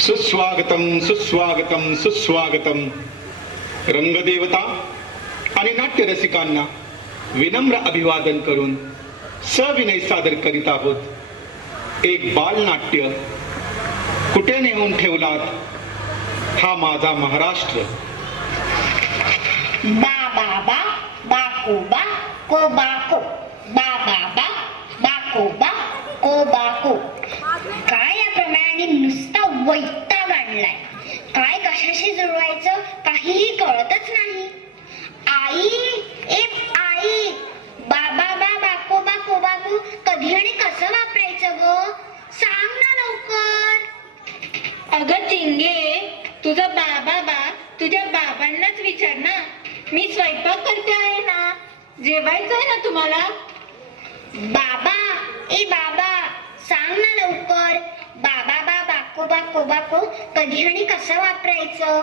सुस्वागतम सुस्वागतम सुस्वागतम. रंगदेवता आणि नाट्य रसिकांना विनम्र अभिवादन करून सविनय सादर करीत आहोत एक बालनाट्य. कुठे नेऊन ठेवलात हा माझा महाराष्ट्र. बा बाबा बाकोबा को बाको बा बाबा बाकोबा को बाको. काय या प्रमाणाने नुसता वैताग आणलाय. काय कशाशी जुळवायचं काहीही कळतच नाही. आई ए आई बाबा बा बाकोबा को बाको कधी आणि कसं वापरायचं ग? सांग ना लवकर. अगं चिंगे, तुझा बाबा तुझ्या बाबांनाच विचार ना. मी स्वयंपाक करते आहे ना. जेवायचं आहे ना तुम्हाला? बाबा ए बाबा सांग ना लवकर. बाबा बा बाको बाको बाको कधी आणि कसं वापरायचं?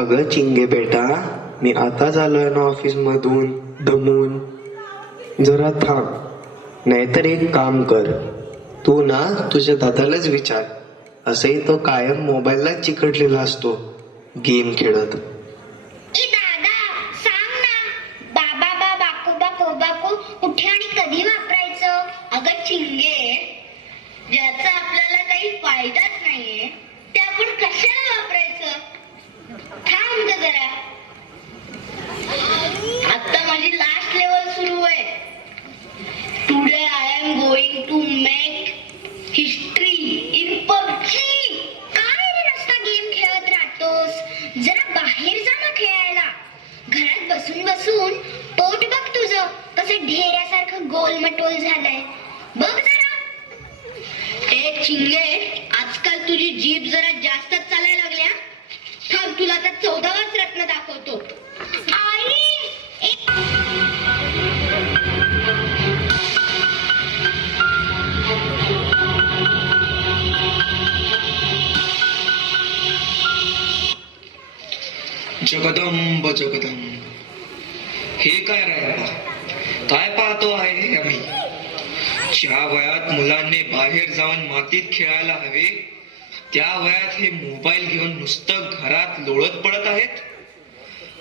अगं चिंगे बेटा, मी आताच आलोय ना ऑफिस मधून दमून. जरा थांब, नाहीतर एक काम कर, तू ना तुझ्या दादालाच विचार. असंही तो कायम मोबाईलला चिकटलेला असतो गेम खेळत. ए दादा सांग ना. बाबा बा बाको बाको बाको कुठे आणि कधी वापरायचं? अगं चिंगे, ज्याचा आपल्याला काही फायदाच नाहीये ते आपण कशाला वापरायचं? थांब ग जरा. आता माझी लास्ट लेवल सुरू आहे. Today I am going to make history in PUBG. काय रे नुसता गेम खेळत राहतोस? जरा बाहेर जा ना खेळायला. घरात बसून बसून पोट बघ तुझं कसं ढेऱ्यासारखं गोलमटोल झालंय. बघ जरा. ए चिंगे, आजकाल तुझी जीभ जरा जास्तच चालायला लागल्या. थांब, तुला आता 14वाच रत्न दाखवतो. आई जगदंब जगदंब. हे काय राहिला? काय पाहतो आहे हे आम्ही? ज्या वयात मुलांनी बाहेर जाऊन मातीत खेळायला हवे त्या वयात हे मोबाईल घेऊन नुसतं घरात लोळत पडत आहेत.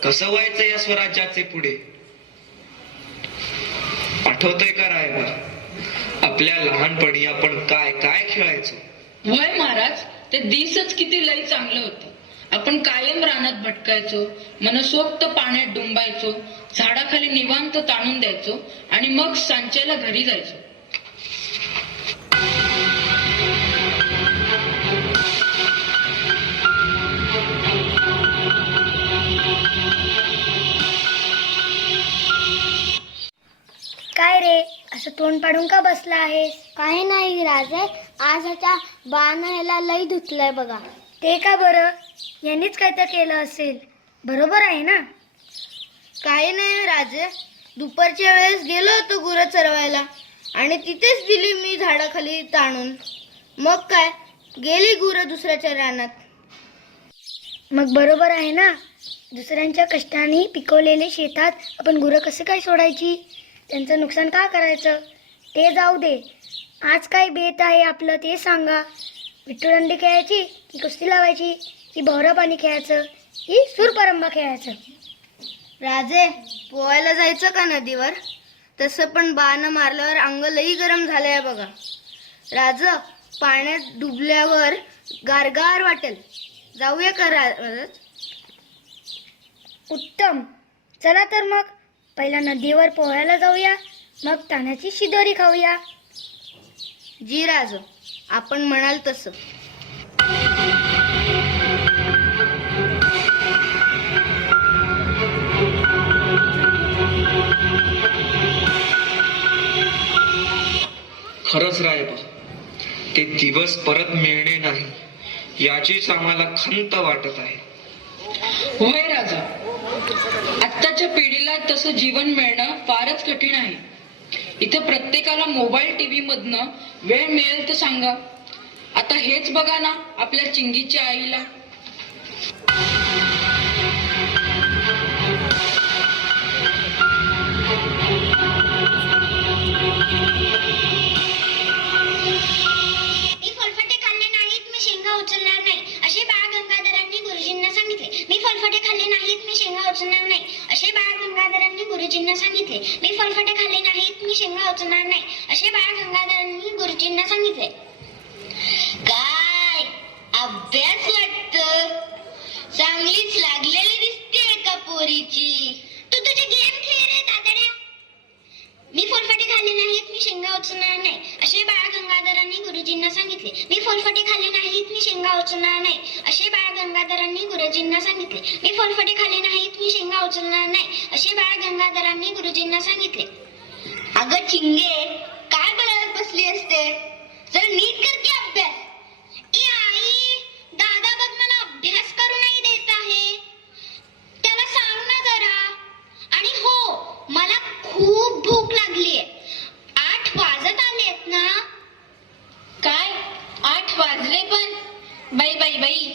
कसं व्हायचं या स्वराज्याचे पुढे? आठवतंय का रायबा, आपल्या लहानपणी आपण काय काय खेळायचो? वय महाराज, ते दिसच किती लई चांगलं होतं. आपण कायम रानात भटकायचो, मनसोक्त पाण्यात डुंबायचो, झाडाखाली निवांत ताणून द्यायचो आणि मग सांच्याला घरी जायचो. काय रे असं तोंड पाडून का बसला आहेस? काही नाही राजे, आज आता बाण याला लई धुतलंय बघा. ते का बरं? यांनीच काय तर केलं असेल. बरोबर आहे ना? काही नाही राजे, दुपारच्या वेळेस गेलो होतो गुरं चरवायला आणि तिथेच दिली मी झाडाखाली ताणून. मग काय, गेली गुरं दुसऱ्याच्या रानात. मग बरोबर आहे ना. दुसऱ्यांच्या कष्टाने पिकवलेले शेतात आपण गुरं कसे काय सोडायची? त्यांचं नुकसान का करायचं? ते जाऊ दे. आज काय बेत आहे आपलं ते सांगा. विठ्ठुरंडी खेळायची की कुस्ती लावायची की भोवरा पाणी खेळायचं की सूरपरंबा खेळायचं? राजे, पोहायला जायचं का नदीवर? तसं पण बाण मारल्यावर अंग लई गरम झालंय बघा. राज, पाण्यात डुबल्यावर गारगार वाटेल. जाऊया का राज? उत्तम. चला तर मग पहिला नदीवर पोहायला जाऊया, मग ताण्याची शिदोरी खाऊया. जी राज, आपण म्हणाल तसं. खरंच रायबा, ते दिवस परत मिळणे नाही याचीच आम्हाला खंत वाटत आहे. वय राजा, आत्ताच्या पिढीला तसं जीवन मिळणं फारच कठीण आहे. इथं प्रत्येकाला मोबाईल टीव्ही मधनं वेळ मिळेल तर सांगा. आता हेच बघा ना आपल्या चिंगीच्या आईला. फळफटे खाल्ले फळफटे खाल्ले नाहीत मी शेंगा उचलणार नाही असे बाळ गंगाधरांनी गुरुजींना सांगितले. काय अभ्यास वाटतं, चांगलीच लागलेली दिसते एका पोरीची. तू तुझे गेम खेळ रे दादड्या. मी फळफटे खाल्ले नाहीत मी शेंगा उचलणार नाही असे बाळ गंगाधरांनी गुरुजींना सांगितले. मी फळफटे खाल्ले नाहीत मी शेंगा उचलणार नाही असे बाळ गंगाधरांनी गुरुजींना सांगितले. मी फळफटे खाल्ले नाहीत मी शेंगा उचलणार नाही असे बाळ गंगाधरांनी गुरुजींना सांगितले. अगं चिंगे, काय बळत बसली असते, जर नीट कर की अभ्यास. ए आई, दादा बघ मला अभ्यास करू नाही देत आहे, त्याला सांग ना जरा. आणि हो, मला खूप भूक लागलीये. 8 वाजत आलेत ना. काय 8 वाजले पण? बाई बाई बाई,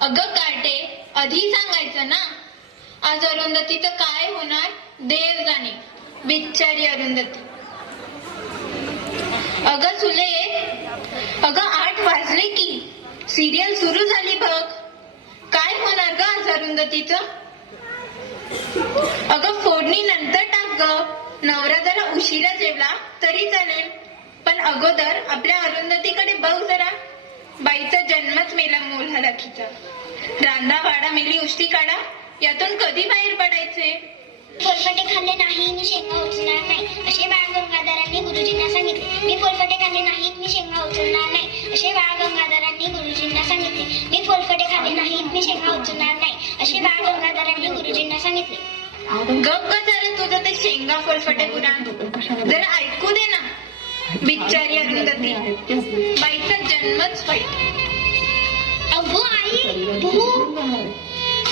अगं काटे, आधी सांगायचं ना. आज अरुंधतीचं काय होणार देव जाणे, बिचारी अरुंधती. अगं सुले, अगं 8 वाजले की सिरियल सुरू झाली बघ. काय होणार ग आज अरुंधतीचं? अगं फोडणी नंतर टाक ग. नवरा जरा उशिरा जेवला तरी चालेल, पण अगोदर आपल्या अरुंधतीकडे बघ जरा. बाईचा जन्मच मेला मोल हलाखीचा. रांधा वाडा मिली उष्टी काढा, यातून कधी बाहेर पडायचे? फळफटे खाल्ले नाही मी शेंगा उचलणार नाही असे बाळ गंगाधरांनी गुरुजींना सांगितले. मी फळफटे खाल्ले नाहीत मी शेंगा उचलणार नाही असे बाळ गंगाधरांनी गुरुजींना सांगितले. मी फळफटे खाल्ले नाहीत मी शेंगा उचलणार नाही असे बाळ गंगाधरांनी गुरुजींना सांगितले. गप्प जरा तुझं ते शेंगा फळफटे पुराण जरा ऐकू दे ना. बिचारी अरुंधती, बाईचा जन्मच वाईट. अगो आई, तू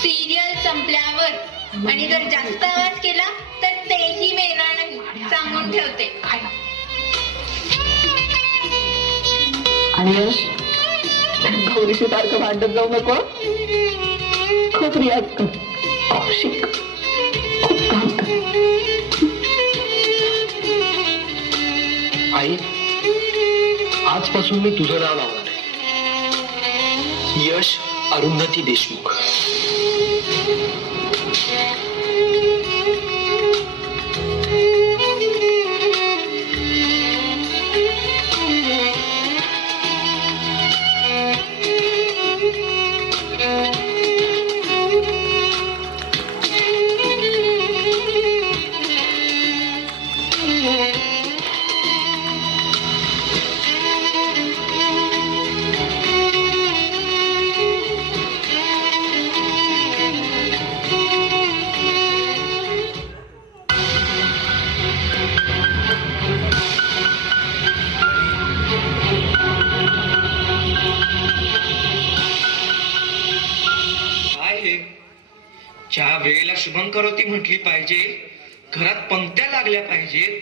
सिरियल संपल्यावर आणि जर जास्त आवाज केला तर तेही मिळणार नाही, सांगून ठेवते. आणि यश, गौरीशी सारखं भांडत जाऊ नको. खूप रियाज कर, खूप शिक, खूप काम कर. आई, आजपासून मी तुझं नाव लावणार आहे, यश अरुंधती देशमुख. ज्या वेळेला शुभंकरोती म्हटली पाहिजे, घरात पंक्त्या लागल्या पाहिजेत,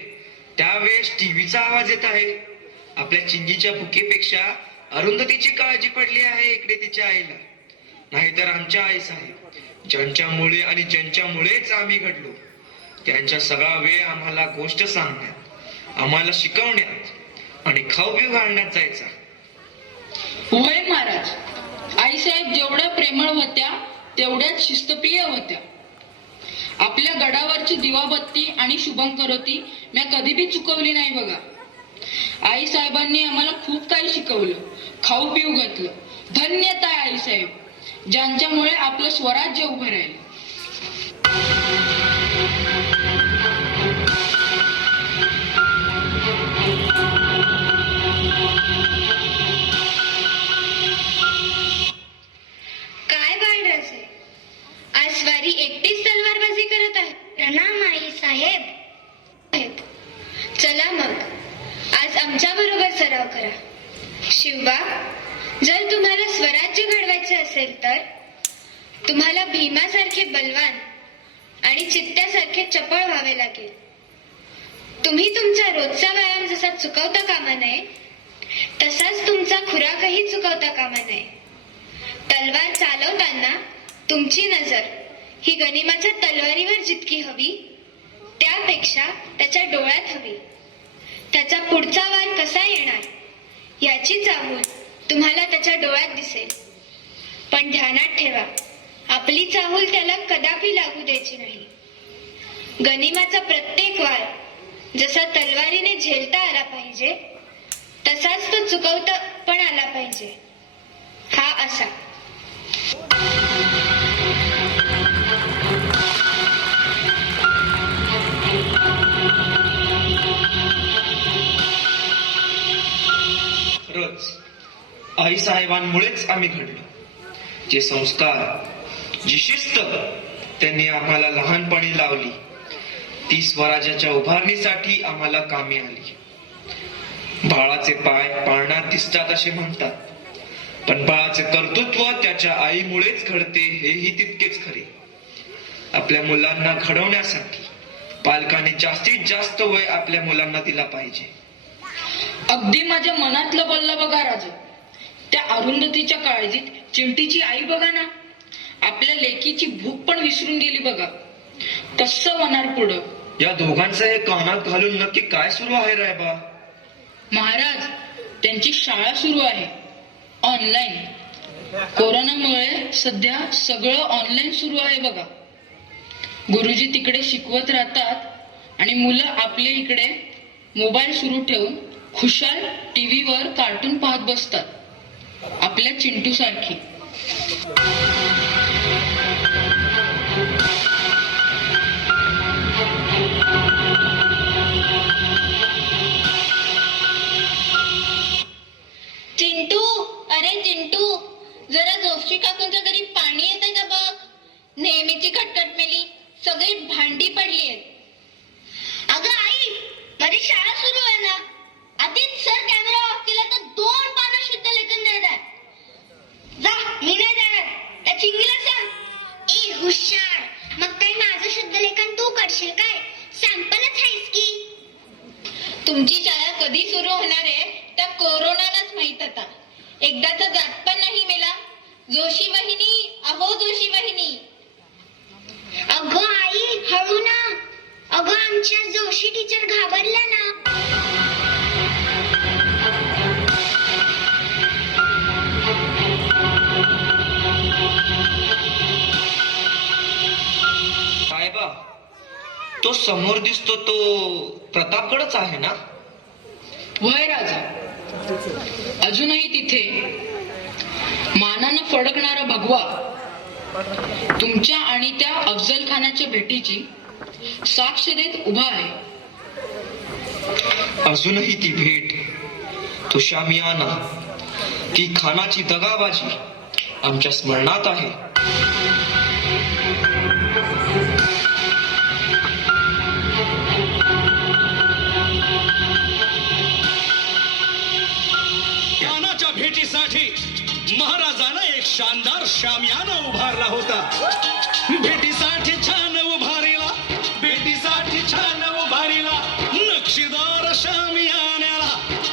त्यावेळेस टीव्हीचा आवाज येत आहे. आपल्या चिंजीच्या भुकेपेक्षा अरुंधतीची काळजी पडली आहे इकडे तिच्या आईला. नाहीतर आमच्या आई साहेब, ज्यांच्यामुळे आणि ज्यांच्यामुळेच आम्ही घडलो, त्यांचा सगळा वेळ आम्हाला गोष्ट सांगण्यात, आम्हाला शिकवण्यात आणि खाऊ पिऊ घालण्यात जायचा. होय महाराज, आईसाहेब जेवढ्या प्रेमळ होत्या तेवढ्याच शिस्तप्रिय होत्या. आपल्या गडावरची दिवाबत्ती आणि शुभंकरोती मी कधी बी चुकवली नाही बघा. आई साहेबांनी आम्हाला खूप काही शिकवलं, खाऊ पिऊ घातलं. धन्यता आहे आई साहेब, ज्यांच्यामुळे आपलं स्वराज्य उभं राहिलं. काय बाळराजे, आज स्वारी एकटीच तलवारबाजी करत आहे? प्रणाम आई साहेब. चला मग आज आमच्या बरोबर सराव करा. शिवबा, जर तुम्हाला स्वराज्य घडवायचे असेल तर तुम्हाला भीमासारखे बलवान आणि चित्त्यासारखे चपळ व्हावे लागेल. तुम्ही तुमचा रोजचा व्यायाम जसा चुकवता कामा नये, तसाच तुमचा खुराकही चुकवता कामा नये. तलवार चालवताना तुमची नजर ही गनिमाच्या तलवारीवर जितकी हवी, त्यापेक्षा त्याच्या डोळ्यात हवी. त्याचा पुढचा वार कसा येणार याची चाहूल तुम्हाला त्याच्या डोळ्यात दिसेल. पण ध्यानात ठेवा, आपली चाहूल त्याला कदापि लागू द्यायची नाही. गनिमाचा प्रत्येक वार जसा तलवारीने झेलता आला पाहिजे तसाच तो चुकवता पण आला पाहिजे. हा असा. खरंच आई साहेबांमुळेच आम्ही घडलो. जे संस्कार, जी शिस्त त्यांनी आम्हाला लहानपणी लावली ती स्वराज्याच्या उभारणीसाठी आम्हाला कामी आली. बाळाचे पाय पाळण्यात दिसतात असे म्हणतात, पण बाळाचे कर्तृत्व त्याच्या आईमुळेच घडते हेही तितकेच खरे. आपल्या मुलांना घडवण्यासाठी पालकांनी जास्तीत जास्त वय आपल्या मुलांना दिला पाहिजे. अगदी माझ्या मनातलं बोललं बघा राजू. त्या अरुंधतीच्या काळजीत चिमटीची आई बघा ना, आपल्या लेकीची भूक पण विसरून गेली बघा. कसं होणार पुढं? या दोघांचं हे कानात घालून नक्की काय सुरू आहे रायबा? महाराज, त्यांची शाळा सुरू आहे ऑनलाईन. कोरोनामुळे सध्या सगळं ऑनलाईन सुरू आहे बघा. गुरुजी तिकडे शिकवत राहतात आणि मुलं आपले इकडे मोबाईल सुरू ठेवून खुशाल टीव्हीवर कार्टून पाहत बसतात, आपल्या चिंटू सारखी. चिंटू, अरे चिंटू, जरा जोशी काकूंच्या घरी पाणी येतंय का बघ. नेहमीची खटखट मेली, सगळी भांडी पडली आहेत. अगं आई, माझी शाळा सुरू आहे ना. आधीच सर कॅमेरा ऑफ केला तर 2 पानं शुद्ध लेखन देत आहे. जा, मी नाही जाणार. त्या चिंगीला सांग. ए हुशार, मग काही माझं शुद्ध लेखन तू करशील काय? सॅम्पलच आहेस की. तुमची शाळा कधी सुरू होणार आहे त्या कोरोनालाच माहित आता. एकदाचा जात पण नाही मेला. जोशी वहिनी, अहो जोशी वहिनी. अगं आई, हळू ना. अगं आमच्या जोशी टीचर घाबरल्या ना. साहेबा, तो समोर दिसतो तो प्रतापगडच आहे ना? वय राजा, अजूनही तिथे मानानं फडकणारा भगवा तुमच्या आणि त्या अफजल खानाच्या भेटीची साक्ष देत उभा आहे. अजूनही ती भेट, तो शामियाना, ती खानाची दगाबाजी आमच्या स्मरणात आहे. खानाच्या भेटीसाठी महाराजांना एक शानदार शामियाना उभारला होता. भेटीसाठी छान उभारीला, भेटीसाठी छान उभारीला नक्षीदार शामियान्याला,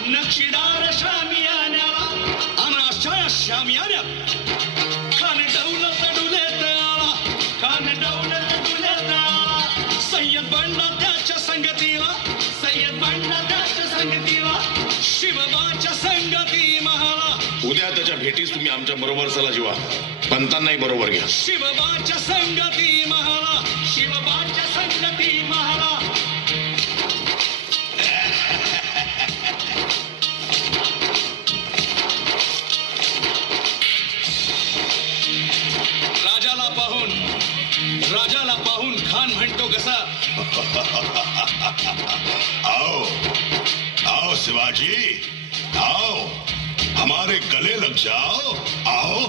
नक्षीदार शामियान्याला. आणि अशा शामियान्यात खान डौलत डुलेत आला, खान डौलत डुलेत आला. सय्यद बंडा त्याच्या संगतीला, सय्यद बंडा त्याच्या संगतीला, शिवबाच्या संगती महाला. उद्या त्याच्या भेटीस तुम्ही आमच्या बरोबर चला जीवा, पंतांनाही बरोबर घ्या. शिवबाच्या संगती महाला, शिवबाच्या संगती महाला. राजाला पाहून खान म्हणतो कसा. आओ आओ शिवाजी, आओ हमारे गले लग जाओ, आओ.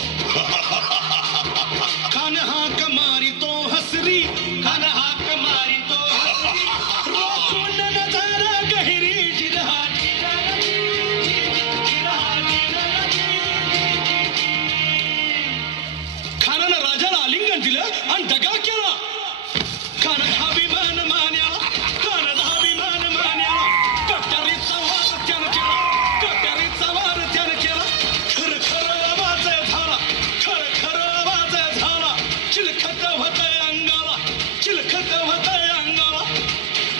खान हाक मारी तो हसरी, खान हाक मारी तो हसरी. रोखून नजर गहिरी जिरहाची खानानं राजाला आलिंगन दिलं आणि दगा केला. खान धाभिमान मान्याला, खान धाभिमान मान्याला. कट्यारीचा वार त्यानं केला, कट्यारीचा वार त्यानं केला. खर खर आवाज झाला, खर खर आवाज झाला. चिलखत होतंय अंगाला, चिलखत होतंय अंगाला.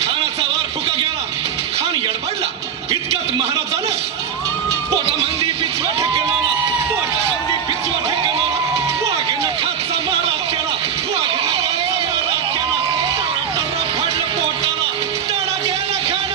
खानाचा वार फुका गेला, खान यडबडला. इतक्यात महाराजानं पोटामंदी पिचवा ठेकलाला, पोटामंदी पिचवा ठेकलाला. वाघ नखाचा मारा केला, वाघ नखाचा मारा केला. तर फाडलं पोटाला, टाळा गेला खान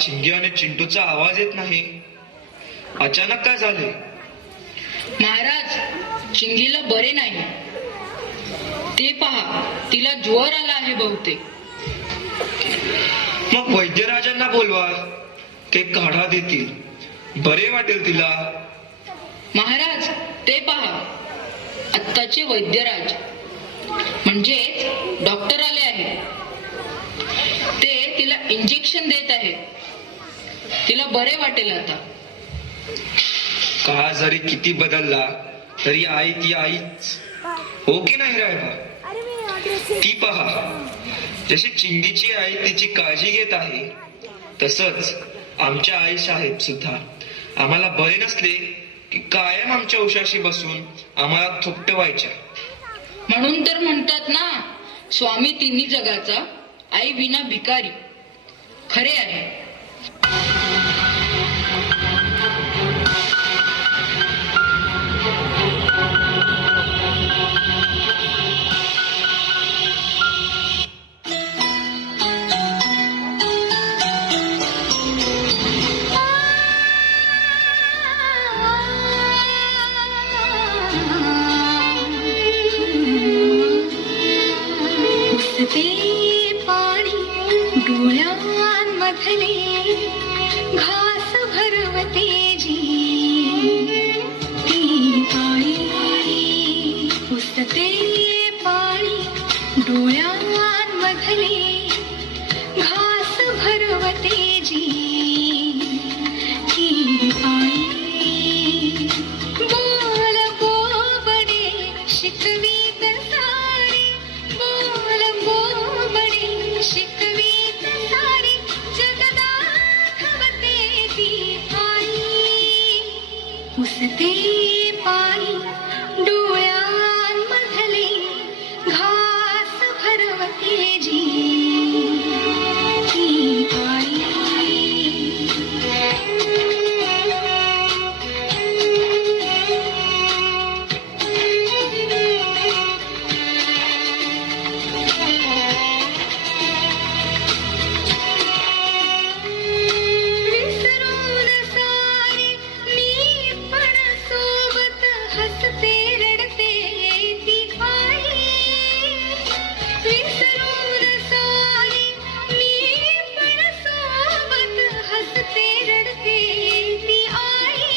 चिंगी आणि चिंटूचा आवाज येत नाही. अचानक काय झाले? महाराज, चिंगीला बरे नाही. ते पहा, तिला ज्वर आला आहे बहुतेक. मग वैद्यराजांना बोलवा, ते काढा देतील, बरे वाटेल तिला. महाराज, ते पहा, आत्ताचे वैद्यराज म्हणजेच डॉक्टर आले आहेत. ते तिला इंजेक्शन देत आहेत. तिला बरे वाटेल आता. काळ जरी किती बदलला तरी आई ती आईच, हो की नाही रायबा? ती पहा, जशी चिंगीची आई तिची काळजी घेत आहे, तसंच आमच्या आई साहेब सुद्धा आम्हाला बरे नसले की कायम आमच्या उशाशी बसून आम्हाला थोपटवायच्या. म्हणून तर म्हणतात ना, स्वामी तिन्ही जगाचा, आई विना भिकारी. खरे आहे. उसते पाणी डोळ्यांमधले घास भरवते जी ती आई. उसते पाणी डोळ्यांमधले घास भरवते जी ती आई. बोल बोबडे शिकवीत सारी, बोल बोबडे शिकवीत सारी, जग दाखवते ती आई. उसते पाणी डोळ्यांमधले घास भरवते जी ती आई. विसरून सारी मी पण सोबत हसते रडते ती आई. विसरून सारी मी पण सोबत हसते रडते ती आई.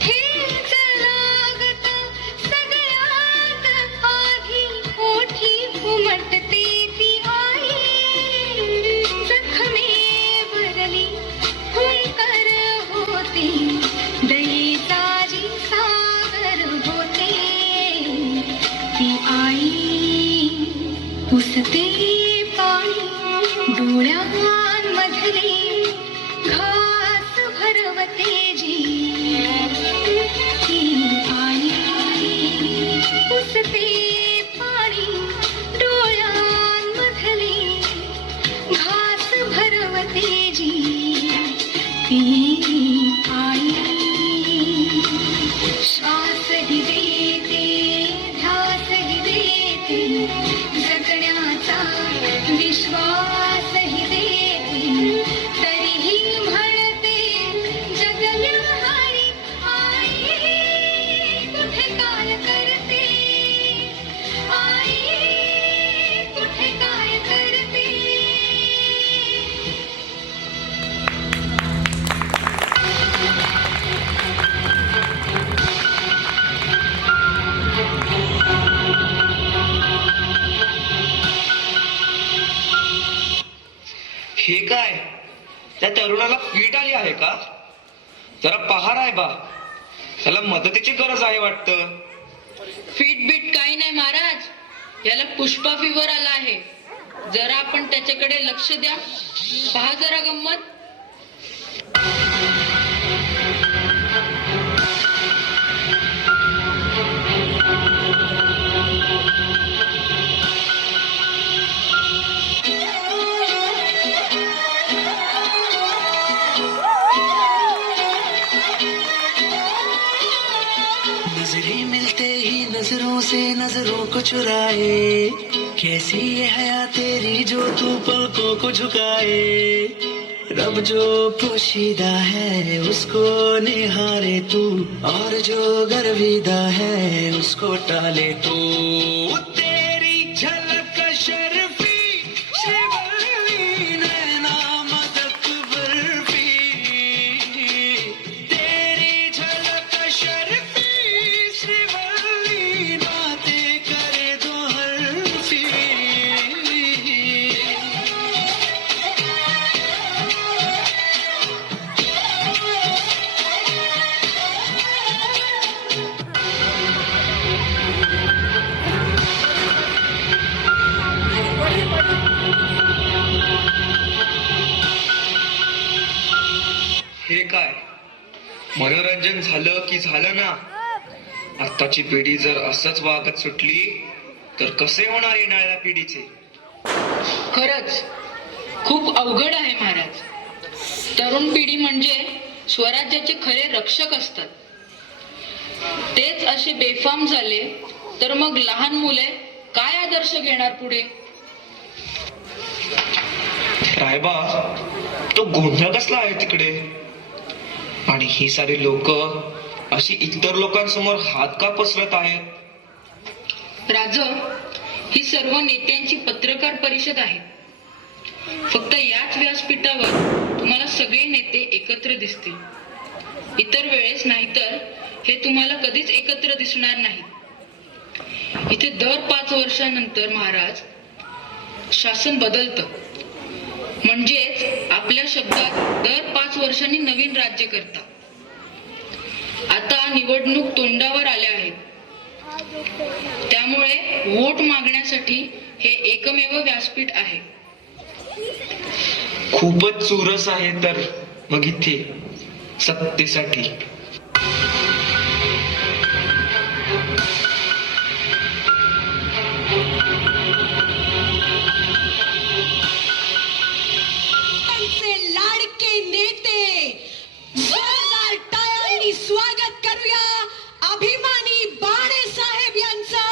हेच लागत सगळ्यात आधी ओठी उमटते ती आई. जखमे भरली हुंकर होते, दयेचा जी सागर होते ती आई. उसते पाणी डोळ्यांमधले घास भरवते जी ती आई. उसते पाणी डोळ्यांमधले घास भरवते जी ती आई. श्वासही देते, ध्यासही देते, जगण्याचा विश्वासही देते, तरीही म्हणते जगण्याहारी आई कुठे काय करते, आई कुठे काय करते. हे काय, त्या तरुणाला फीट आली आहे का? जरा पहा रायबा, त्याला मदतीची गरज आहे वाटतं. फीट बीट काही नाही महाराज, याला पुष्पा फिवर आला आहे. जरा आपण त्याच्याकडे लक्ष द्या. पहा जरा गंमत. नजरें मिलते ही नजरों से नजरों को चुराए, कैसी ये हया तेरी जो तू पलकों को झुकाए. रब जो पोशीदा है उसको निहारे तू, और जो गर्विदा है उसको टाले तू। तेरी झलक शर्फी श्रीवल्ली नैना मदक बर्फी, तेरी झलक शर्फी श्रीवल्ली बातें करे दो हल्फी। हे काय मनोरंजन झालं की झालं ना? आत्ताची पिढी जर असंच वागत सुटली तर कसे होणार येणाऱ्या पिढीचे? खरंच खूप अवघड आहे महाराज. तरुण पिढी म्हणजे स्वराज्याचे खरे रक्षक असतात. तेच असे बेफाम झाले तर मग लहान मुले काय आदर्श घेणार पुढे? रायबा, तो गोंधळ कसला आहे तिकडे? आणि ही सारी लोक अशी इतर लोकांसमोर हात का पसरत आहेत? राज, ही सर्व नेत्यांची पत्रकार परिषद आहे. फक्त याच व्यासपीठावर तुम्हाला सगळे नेते एकत्र दिसतील. इतर वेळेस नाहीतर हे तुम्हाला कधीच एकत्र दिसणार नाही. इथे दर 5 वर्षानंतर महाराज शासन बदलतं. म्हणजेच आपल्या शब्दात दर 5 वर्षांनी नवीन राज्य करता. आता निवडणूक तोंडावर आल्या आहेत. त्यामुळे वोट मागण्यासाठी हे एकमेव व्यासपीठ आहे. खूपच चुरस आहे तर मग इथे सत्तेसाठी. लाडके नेते, जोरदार टाळ्यांनी स्वागत करूया अभिमानी बाणे साहेब यांचं.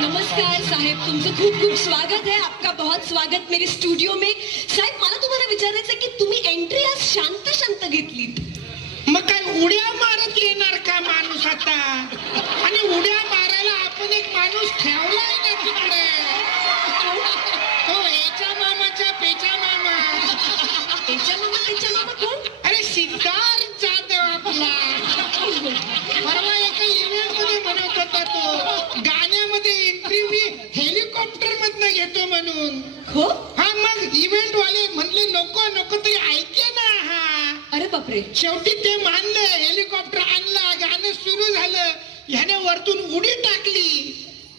नमस्कार साहेब, तुमचं खूप खूप स्वागत है. आपका बहुत स्वागत मेरे स्टुडिओ में. साहेब, मला तुम्हाला विचारायचं की तुम्ही एंट्री आज शांत शांत घेतलीत. मग काय उड्या मारत येणार का माणूस आता? आणि उड्या मारायला आपण एक माणूस ठेवलाय ना तिकडे. हो, याच्या मामाच्या पेचा मामा. त्याच्या मामा कोण? अरे सिद्धार्थ जाधव आपला. परवा एका इव्हेंट मध्ये म्हणत होता तो, गाण्यामध्ये इंटरव्ह्यू हेलिकॉप्टर मधनं घेतो म्हणून. हो, हा, मग इव्हेंट वाले म्हणले नको नको तरी ऐके ना. हा, अरे बापरे. शेवटी ते मानलं, हेलिकॉप्टर आणला, गाणं सुरू झालं, ह्याने वरतून उडी टाकली.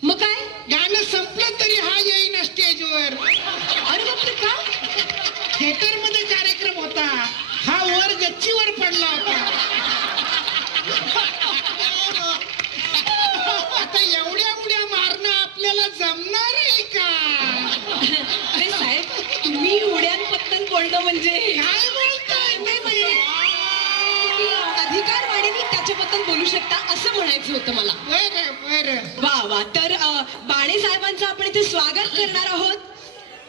मग काय? गाणं संपलं तरी हा येईना स्टेजवर. अरे बापरे, का? थिएटर मध्ये कार्यक्रम होता, हा वर गच्चीवर पडला होता. आता एवढ्या उड्या मारणं आपल्याला जमणार आहे का? अरे साहेब, तुम्ही उड्यांबद्दल बोलणं म्हणजे काय बोलताय? नाही म्हणजे अधिकारवाणीने त्याच्याबद्दल बोलू शकता असं म्हणायचं होतं मला. बरं बरं. वा वा. तर बाणे साहेबांचं आपण इथे स्वागत करणार आहोत.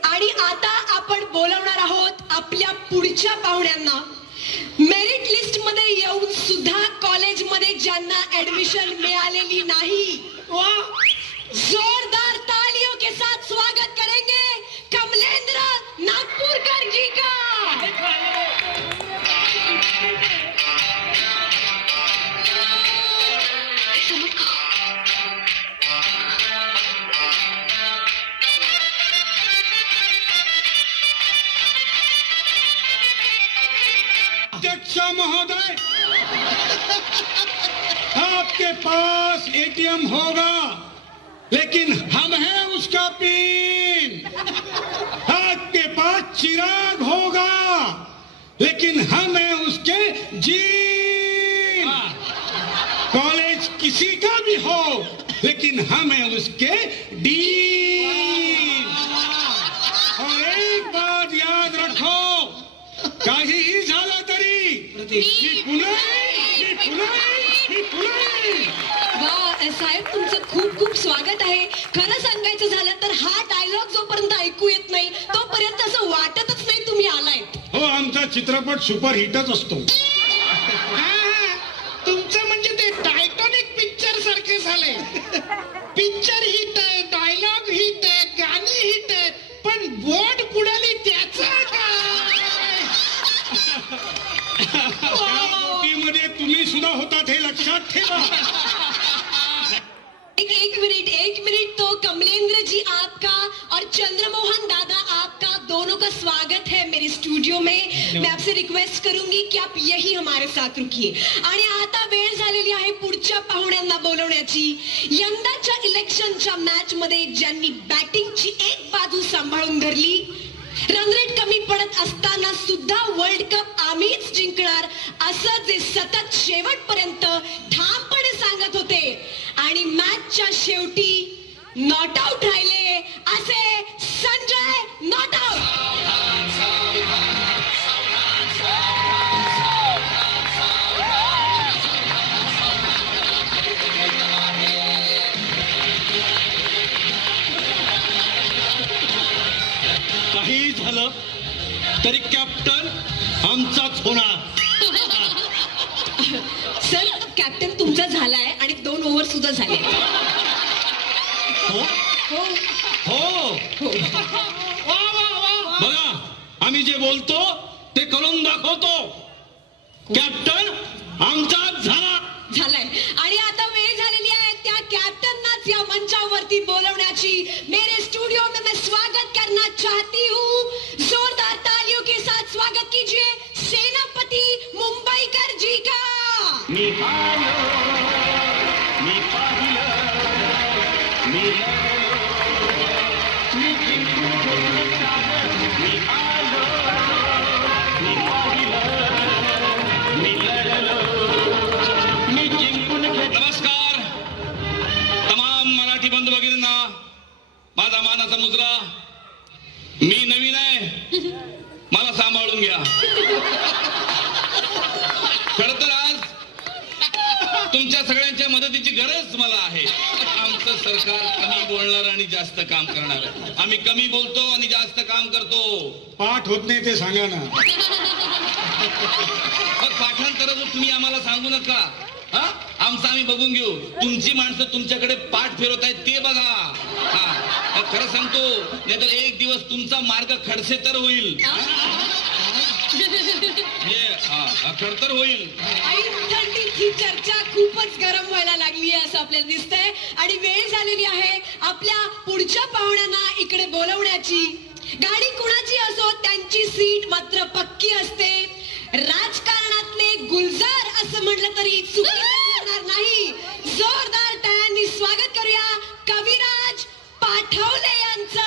आणि आता आपण बोलवणार आहोत आपल्या पुढच्या पाहुण्यांना. मेरिट लिस्ट मध्ये येऊन सुद्धा कॉलेजमध्ये ज्यांना ऍडमिशन मिळालेली नाही, जोरदार तालियों के साथ स्वागत करेंगे कमलेंद्र नागपुरकर जी का. अध्यक्ष महोदय, आपके पास एटीएम होगा लेकिन हम हैं उसका पिन. आपके पास चिराग होगा लेकिन हम हैं उसके जीन. कॉलेज किसी का भी हो लेकिन हम हैं उसके डीन. और एक बात याद रखो, काहीही झालं तरी मी पुणे मी पुणे मी पुणे. वा साहेब, तुमचं खूप खूप स्वागत आहे. खरं सांगायचं झालं तर हा डायलॉग जोपर्यंत ऐकू येत नाही तोपर्यंत असं वाटतच नाही तुम्ही आलाय. हो, आमचा चित्रपट सुपरहिटच असतो. तुमचं म्हणजे ते टायटॅनिक पिक्चर सारखे झालंय. पिक्चर हिट आहे, डायलॉग हिट आहे, गाणी हिट आहे, पण बोट बुडाली त्याचा काय? त्या बोटीमध्ये तुम्ही सुद्धा होतात हे लक्षात ठेवा. एक मिनट तो कमलेंद्र जी आपका और चंद्रमोहन दादा आपका दोनों का स्वागत है मेरे स्टूडियो में. मैं आपसे रिक्वेस्ट करूंगी कि आप यही हमारे साथ रुकिए. आणि आता वेळ झालेली आहे पुढच्या पाहुण्यांना बोलवण्याची. यंदाच्या इलेक्शनच्या मॅच मध्ये ज्यांनी बॅटिंगची एक बाजू सांभाळून धरली, रनरेट कमी पडत असताना सुद्धा वर्ल्ड कप आम्हीच जिंकणार असं जे सतत शेवटपर्यंत ठामपणे सांगत होते आणि मॅचच्या शेवटी नॉट आउट राहिले असे संजय नॉट आउट. काही झालं तरी कॅप्टन आमचाच होणार. सर, कॅप्टन तुमचा झालाय आणि 2 ओव्हर सुद्धा झाले. हो हो हो हो. बघा, आम्ही जे बोलतो ते करून दाखवतो. कॅप्टन आमचाच झालाय आणि आता वेळ झालेली आहे त्या कॅप्टननाच या मंचावरती बोलवण्याची. मेरे स्टूडियो में मैं स्वागत करना चाहती हूँ. जोरदार तालियों के साथ स्वागत कीजिए सेनापति मुंबईकर जी का. मी आलो, मी पाहिलं, मी मी जिंकून मी आलो, मी पाहिलं, मी लढलो, मी जिंकून नमस्कार तमाम मराठी बंधू भगिनींना, माझा मानाचा मुजरा. मी नवीन आहे, मला सांभाळून घ्या. खर तर आज तुमच्या सगळ्यांच्या मदतीची गरज मला आहे. आमचं सरकार कमी बोलणार आणि जास्त काम करणार आहे. आम्ही कमी बोलतो आणि जास्त काम करतो. पाठ होत नाही ते सांगा ना. मग पाठांतराचं तुम्ही आम्हाला सांगू नका. हा, आमचं आम्ही बघून घेऊ. तुमची माणसं तुमच्याकडे पाठ फिरवत आहेत ते बघा. हा, खरं सांगतो, नाहीतर एक दिवस तुमचा मार्ग खडसे तर होईल. खडतर होईल. आई थंडीची चर्चा खूपच गरम व्हायला लागली आहे असं आपल्याला दिसतंय आणि वेळ झालेली आहे आपल्या पुढच्या पाहुण्यांना इकडे बोलवण्याची. गाडी कुणाची असो त्यांची सीट मात्र पक्की असते. राजकारणातले गुलजार असं म्हटलं तरी चुकीचं नाही. जोरदार टाळ्यांनी स्वागत करूया कविराज पाठवले यांचं.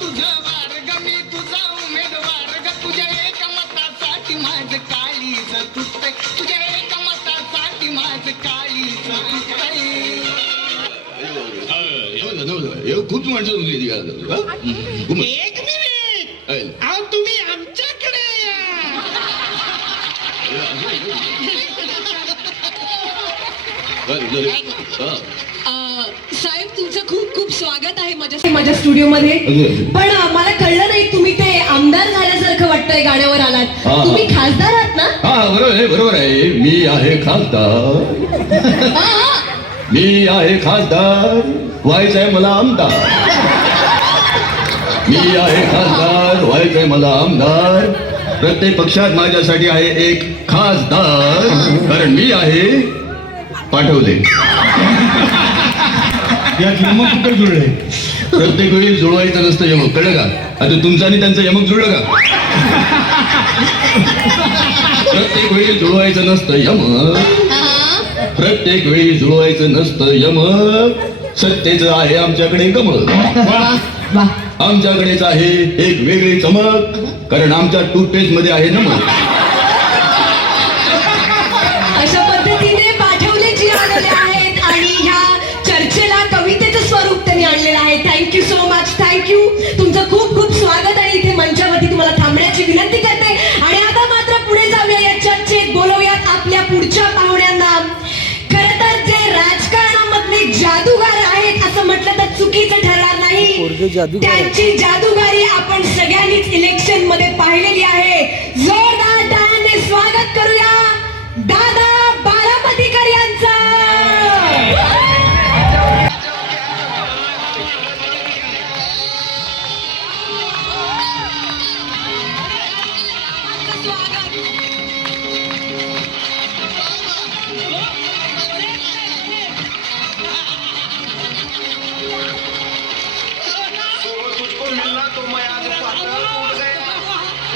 तुझा वार्ग मी तुझा उमेदवार ग. तुझ्या एका मतासाठी माझं काळीज तुटतंय. तुझ्या एका मतासाठी माझं काळीज तुटतंय. खूप माणसं एक मिनिट, अहो तुम्ही आमच्याकडे या. साहेब, तुमचं खूप खूप स्वागत आहे माझ्या स्टुडिओमध्ये. पण मला कळलं नाही, तुम्ही ते आमदार झाल्यासारखं वाटतंय गाण्यावर आलात. तुम्ही खासदार आहात ना? हा, बरोबर आहे. मी आहे खासदार, मी आहे खासदार, व्हायचंय मला आमदार. मी आहे खासदार, व्हायचंय मला आमदार. प्रत्येक पक्षात माझ्यासाठी आहे एक खासदार, कारण मी आहे पाठवले. या यमक कुठे जुळले? प्रत्येक वेळी जुळवायचं नसतं यमक, कळलं का? आता तुमचं आणि त्यांचं यमक जुळलं का? प्रत्येक वेळी जुळवायचं नसतं यमक, प्रत्येक वेळी जुळवायचं नसतं यमक. सत्तेचं आहे आमच्याकडे कमळ, आमच्याकडेच आहे एक वेगळी चमक, कारण आमच्या टूथपेस्ट मध्ये आहे नमक. अशा पद्धतीने त्यांची जादूगारी आपण सगळ्यांनीच इलेक्शन मध्ये पाहिलेली आहे. जोरदार टाळ्यांनी स्वागत करूया दादा बारामतीकर यांचं. तुझको मिलना तो मैं आज पागल हो गया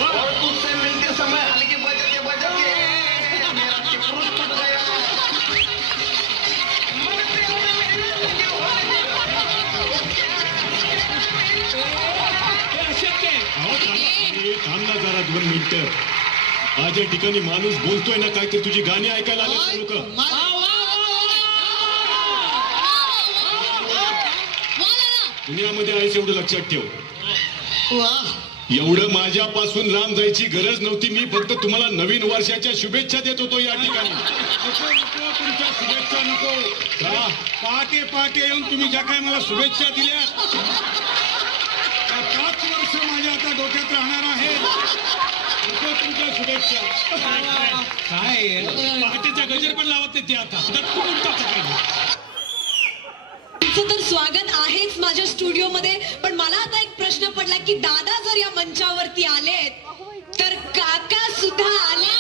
और तुझसे मिलते समय हल्के बजके मेरा टिप्पू टूट गया. थांब ना जरा 2 मिनिटं. आज या ठिकाणी माणूस बोलतोय ना काय तर तुझी गाणी ऐकायला आले लोक. दुनियामध्ये आहेस एवढं लक्षात ठेव. एवढं माझ्यापासून लांब जायची गरज नव्हती. मी फक्त तुम्हाला नवीन वर्षाच्या शुभेच्छा देत होतो या ठिकाणी. तुमच्या शुभेच्छा नको. पहाटे पहाटे येऊन तुम्ही ज्या काही मला शुभेच्छा दिल्या 5 वर्ष माझ्या आता डोक्यात राहणार आहे. तुमच्या शुभेच्छा. काय पहाटेचा गजर पण लावत नाही ते आता तुमचं तर स्वागत आहेच माझ्या स्टुडिओमध्ये. पण मला आता एक प्रश्न पडला की दादा जर या मंचावरती आलेत तर काका सुद्धा आले.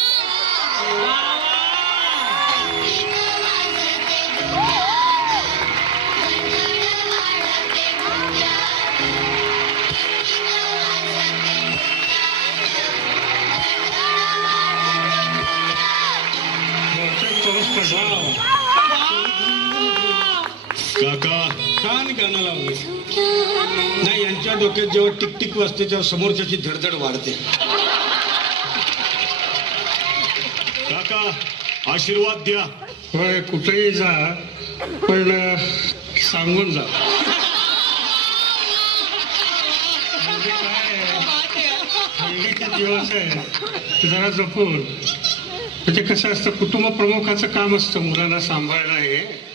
काका छान गाणं लावले. नाही यांच्या डोक्यात जेव्हा टिकटिक वाजते तेव्हा समोरच्याची धडधड वाढते. काका आशीर्वाद द्या. होय कुठेही जा पण सांगून जा. म्हणजे काय थंडीचे दिवस आहे जरा जपून. म्हणजे कसं असतं कुटुंब प्रमुखाचं काम असतं मुलांना सांभाळणं हे.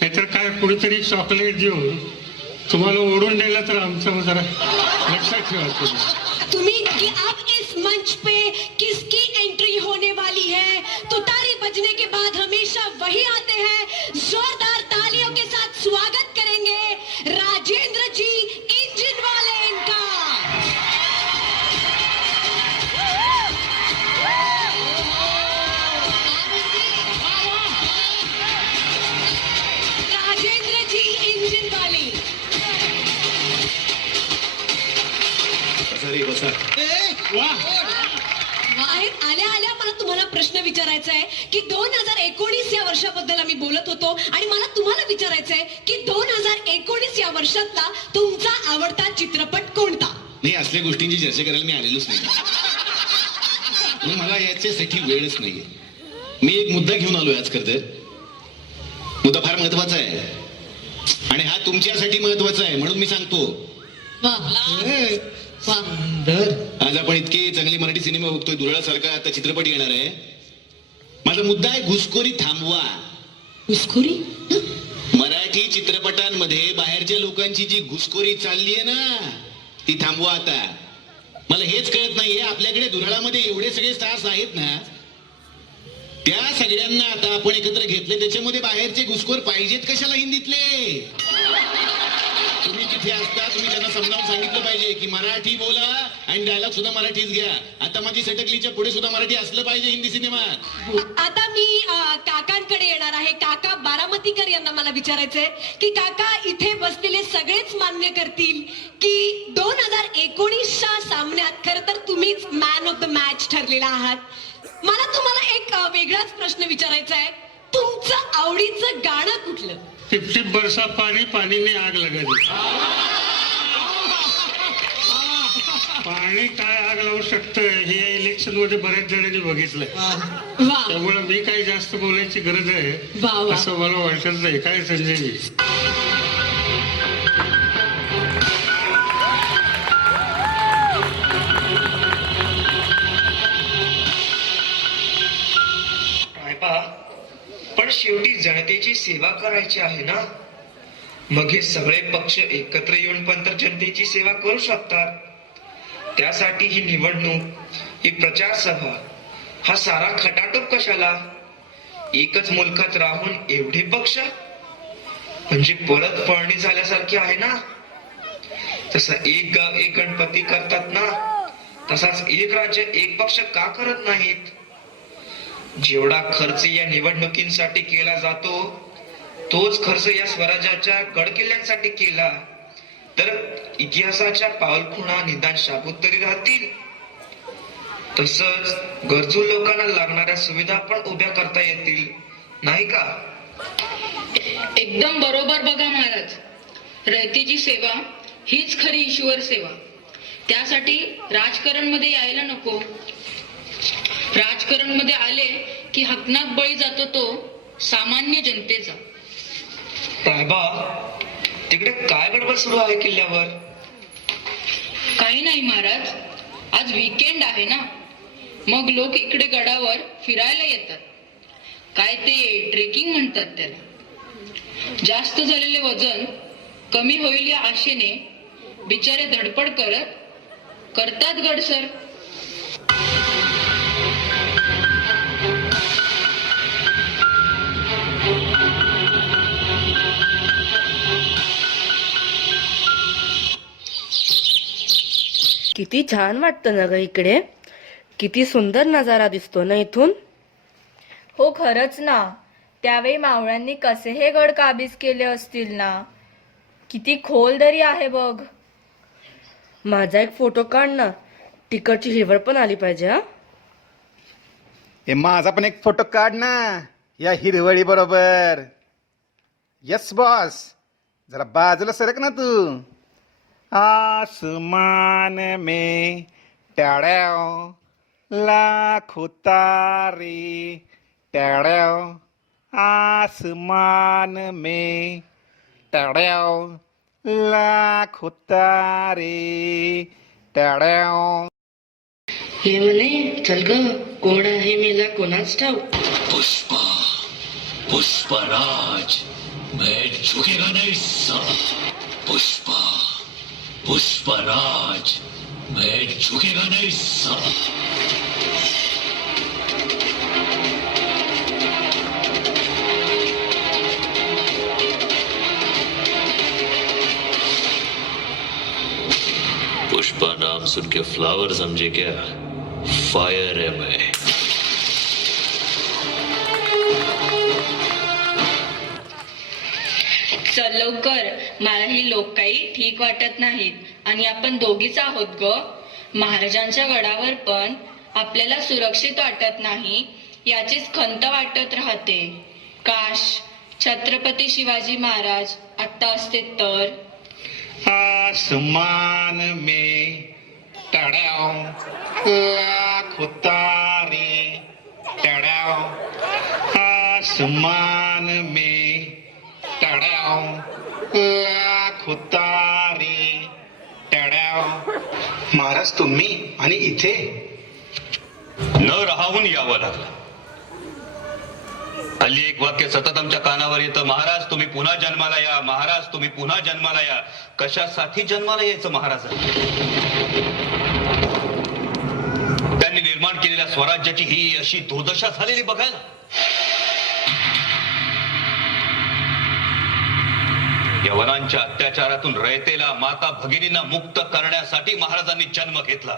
नाहीतर काय कुणीतरी चॉकलेट देऊन तुम्हाला ओढून दिलं तर आमचं जरा लक्षात ठेवा तुम्ही कि अब इस मंच पे किसकी एंट्री होने वाली है. तुतारी बजने के बाद हमेशा वही आते हैं. जोरदार तालियों के साथ स्वागत करेंगे राजेंद्र जी इंजन वाले इनका. राजेंद्र जी इंजन वाले. आल्या आल्या मला तुम्हाला प्रश्न विचारायचा आहे की 2019 या वर्षाबद्दल आम्ही बोलत होतो आणि मला तुम्हाला विचारायचं आहे की 2019 या वर्षातला तुमचा आवडता चित्रपट कोणता. नाही असल्या गोष्टींची चर्चा करायला मी आलेलोच नाही. म्हणून मला याच्यासाठी वेळच नाहीये. मी एक मुद्दा घेऊन आलोय आज. खरं तर मुद्दा फार महत्वाचा आहे आणि हा तुमच्यासाठी महत्वाचा आहे म्हणून मी सांगतो. आज आपण इतके चांगले मराठी सिनेमा बघतोय. दुरळासारखा आता चित्रपट येणार आहे. माझा मुद्दा आहे घुसखोरी थांबवा. घुसखोरी. मराठी चित्रपटांमध्ये बाहेरच्या लोकांची जी घुसखोरी चालली आहे ना ती थांबवा आता. मला हेच कळत नाहीये आपल्याकडे दुराळामध्ये एवढे सगळे स्टार्स आहेत ना त्या सगळ्यांना आता आपण एकत्र घेतले. त्याच्यामध्ये बाहेरचे घुसखोर पाहिजेत कशाला हिंदीतले. तुम्ही तिथे असता तुम्ही त्यांना समजावून सांगितलं पाहिजे की मराठी बोला आणि डायलॉग सुद्धा मराठीच घ्या. आता माझी सटकलीच्या पुढे सुद्धा मराठी असलं पाहिजे हिंदी सिनेमात. आता मी काकांकडे येणार आहे. काका बारामतीकर यांना मला विचारायचंय की काका इथे बसलेले सगळेच मान्य करतील की 2019च्या सामन्यात खरं तर तुम्हीच मॅन ऑफ द मॅच ठरलेला आहात. मला तुम्हाला एक वेगळाच प्रश्न विचारायचा आहे. तुमचं आवडीचं गाणं कुठलं. टिप टिप बरसा पाणी पाणीने आग लगाली. पाणी काय आग लावू शकतं हे या इलेक्शन मध्ये बऱ्याच जणांनी बघितलंय. त्यामुळे मी काही जास्त बोलायची गरज आहे असं मला वाटत नाही. काय संजयजी. पण शेवटी जनतेची सेवा करायची आहे ना. मग हे सगळे पक्ष एकत्र येऊन पण तर जनतेची सेवा करू शकतात. त्यासाठी ही निवडणूक, ही प्रचार सभा, हा सारा खटाटोप कशाला? एकच मुलकात राहून एवढे पक्ष म्हणजे परत फळणी झाल्यासारखी आहे ना. तसं एक गाव एक गणपती करतात ना, तसाच एक राज्य एक पक्ष का करत नाहीत? जेवढा खर्च या निवडणुकींसाठी केला जातो तोच खर्च या स्वराज्याच्या गडकिल्ल्यांसाठी केला तर इतिहासाच्या पावलखुणा निदान शाबूत तरी राहतील. तसंच गरजू लोकांना लागणाऱ्या सुविधा पण उभ्या करता येतील, नाही का? एकदम बरोबर बघा महाराज. रयतेची सेवा हीच खरी ईश्वर सेवा. त्यासाठी राजकारण मध्ये यायला नको. राजकारण मध्ये आले की हकनाक बळी जातो तो सामान्य जनतेचा. तायबा, तिकडे काय गडबड सुरू आहे किल्ल्यावर? काही नाही महाराज, आज वीकेंड आहे ना, मग लोक इकडे गडावर फिरायला येतात. काय ते ट्रेकिंग म्हणतात त्याला. जास्त झालेले वजन कमी होईल या आशेने बिचारे धडपड करतात गडसर. किती छान वाटतं ना ग इकडे. किती सुंदर नजारा दिसतो ना इथून. हो खरंच ना. त्यावेळी मावळ्यांनी कसे हे गड काबीज केले असतील ना. किती खोल दरी आहे बघ. माझा एक फोटो काढ ना. तिकडची हिरवळ पण आली पाहिजे. हा, हे माझा पण एक फोटो काढ ना या हिरवळी बरोबर. यस बॉस, जरा बाजूला सरक ना तू. आसमान में टड़ाओ लाखों तारे, टड़ाओ आसमान में टड़ाओ लाखों तारे, टड़ाओ. हे म्हणे चल ग, कोण आहे मेला कोणाच ठाऊ. पुष्पा, पुष्पराज, मैं झुकेगा नहीं साला. पुष्पा, पुष्पराज, मैं झुकेगा नहीं साला. पुष्पा नाम सुन के फ्लावर समझे क्या? फायर है मैं. चल लवकर, मला ही लोक काही ठीक वाटत नाहीत आणि आपण दोघीच आहोत ग. महाराजांच्या गडावर पण आपल्याला सुरक्षित वाटत नाही याचीच खंत वाटत राहते. काश छत्रपती शिवाजी महाराज आत्ता असते तर. आसमान में टड़ाओ लाखों तारे, टड़ाओ आसमान में टड़ाओ लाखों तारे, टड़ाओ. महाराज तुम्ही आणि इथे न राहून यावं लागलं. हल्ली एक वाक्य सतत आमच्या कानावर येतं, महाराज तुम्ही पुन्हा जन्माला या, महाराज तुम्ही पुन्हा जन्माला या. कशासाठी जन्माला यायचं महाराज? त्यांनी निर्माण केलेल्या स्वराज्याची ही अशी दुर्दशा झालेली बघायला. यवनांच्या अत्याचारातून रयतेला, माता भगिनींना मुक्त करण्यासाठी महाराजांनी जन्म घेतला.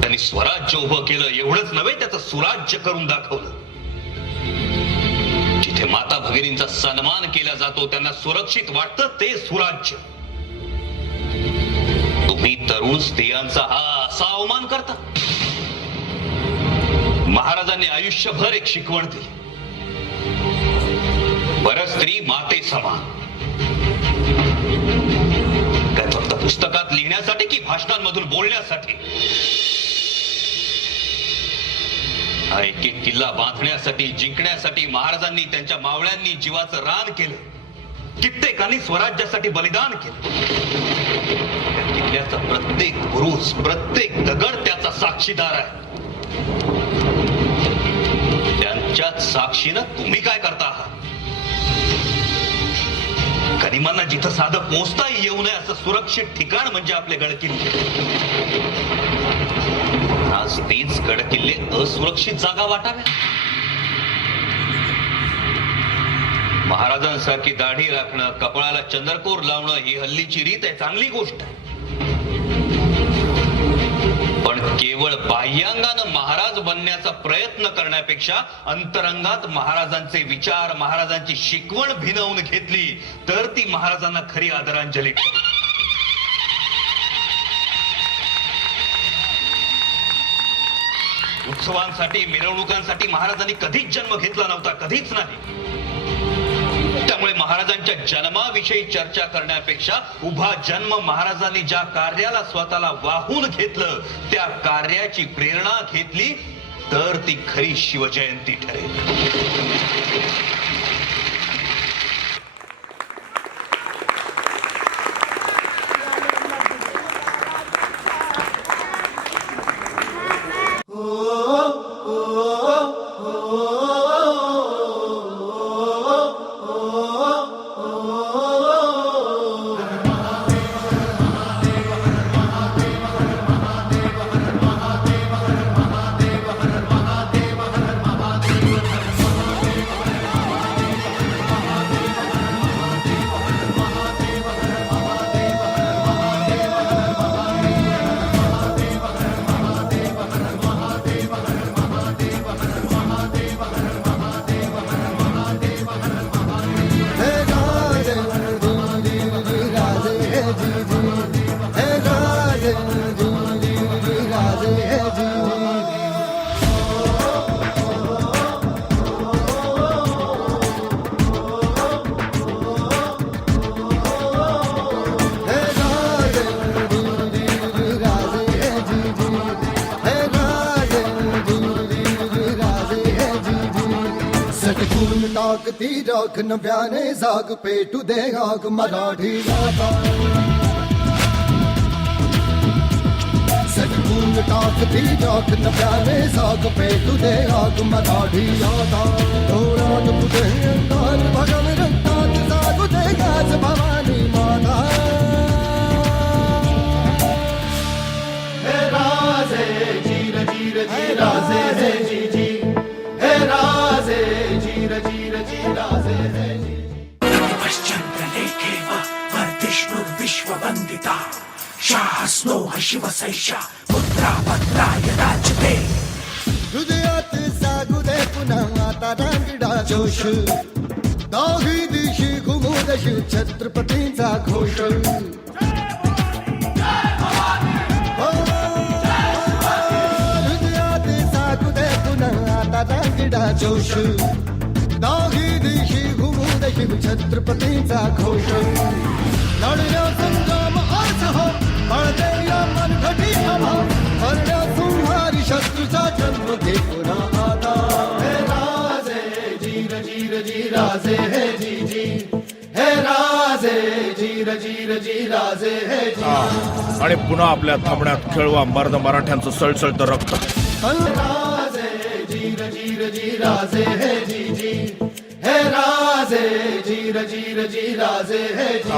त्यांनी स्वराज्य उभं केलं. एवढंच नव्हे, त्याचं सुराज्य करून दाखवलं. जिथे माता भगिनींचा सन्मान केला जातो, त्यांना सुरक्षित वाटतं, ते सुराज्य. तुम्ही तरुण स्त्रियांचा हा असा अवमान करता. महाराजांनी आयुष्यभर एक शिकवण दिली, बरं स्त्री माते समान. काय फक्त पुस्तकात लिहिण्यासाठी की भाषणांमधून बोलण्यासाठी? हा एक एक किल्ला बांधण्यासाठी, जिंकण्यासाठी महाराजांनी, त्यांच्या मावळ्यांनी जीवाचं रान केलं. कित्येकांनी स्वराज्यासाठी बलिदान केलं. त्या किल्ल्याचा प्रत्येक बुरुज, प्रत्येक दगड त्याचा साक्षीदार आहे. त्यांच्याच साक्षीनं तुम्ही काय करता आहात? जालिमांना जिथं साधं पोहोचता येऊ नये असं सुरक्षित ठिकाण म्हणजे आपले गडकिल्ले. आज तेच गडकिल्ले असुरक्षित जागा वाटाव्या. महाराजांसारखी दाढी राखणं, कपाळाला चंद्रकोर लावणं ही हल्लीची रीत आहे, चांगली गोष्ट आहे. पण केवळ बाह्यांगानं महाराज बनण्याचा प्रयत्न करण्यापेक्षा अंतरंगात महाराजांचे विचार, महाराजांची शिकवण भिनवून घेतली तर ती महाराजांना खरी आदरांजली ठरेल. उत्सवांसाठी, मिरवणुकांसाठी महाराजांनी कधीच जन्म घेतला नव्हता, कधीच नाही. त्यामुळे महाराजांच्या जन्माविषयी चर्चा करण्यापेक्षा उभा जन्म महाराजांनी ज्या कार्याला स्वतःला वाहून घेतलं त्या कार्याची प्रेरणा घेतली तर ती खरी शिवजयंती ठरेल. टाकती राख नव्याने जाग पेटू दे आग मराठी गाता. सटकून टाकती राख नव्याने जाग पेटू दे आग मराठी गाता. डोळ्यात तुझे अंगात भगव रक्तात जागू दे गाज भवानी माता. हे राजे जीर जीर जी राजे हे जी जी. हे राजे जीर जीर जी राजे हे जी. पश्चंद्रलेखे वर्धिष्णुर्विश्ववन्दिता शास्नो शिवसैषा पुत्रा भद्राय राजते. हृदयात जागू दे पुन्हा आता रांगडा जोश. दाही दिशी घुमूदशी छत्रपतींचा घोष. हृदयात जागू दे पुन्हा आता रांगडा जोश. दाही दिशी घुमूदशी छत्रपतींचा घोष. लढल्या संग्राम आज हो बळदे या मनघटी आम्हा. हरण्या सुंहारी शत्रूचा जन्म घे पुन्हा आता. हे राजे जीर जीर जी राजे हे जी जी. हे राजे जीर जीर जी राजे हे जी. आणि पुन्हा आपल्या थांबण्यात खेळवा मर्द मराठ्यांचं सळसळतं रक्त. राजे जीर जीर जी राजे हे जी जी. हे राजे जीर जीर जी राजे हे जी.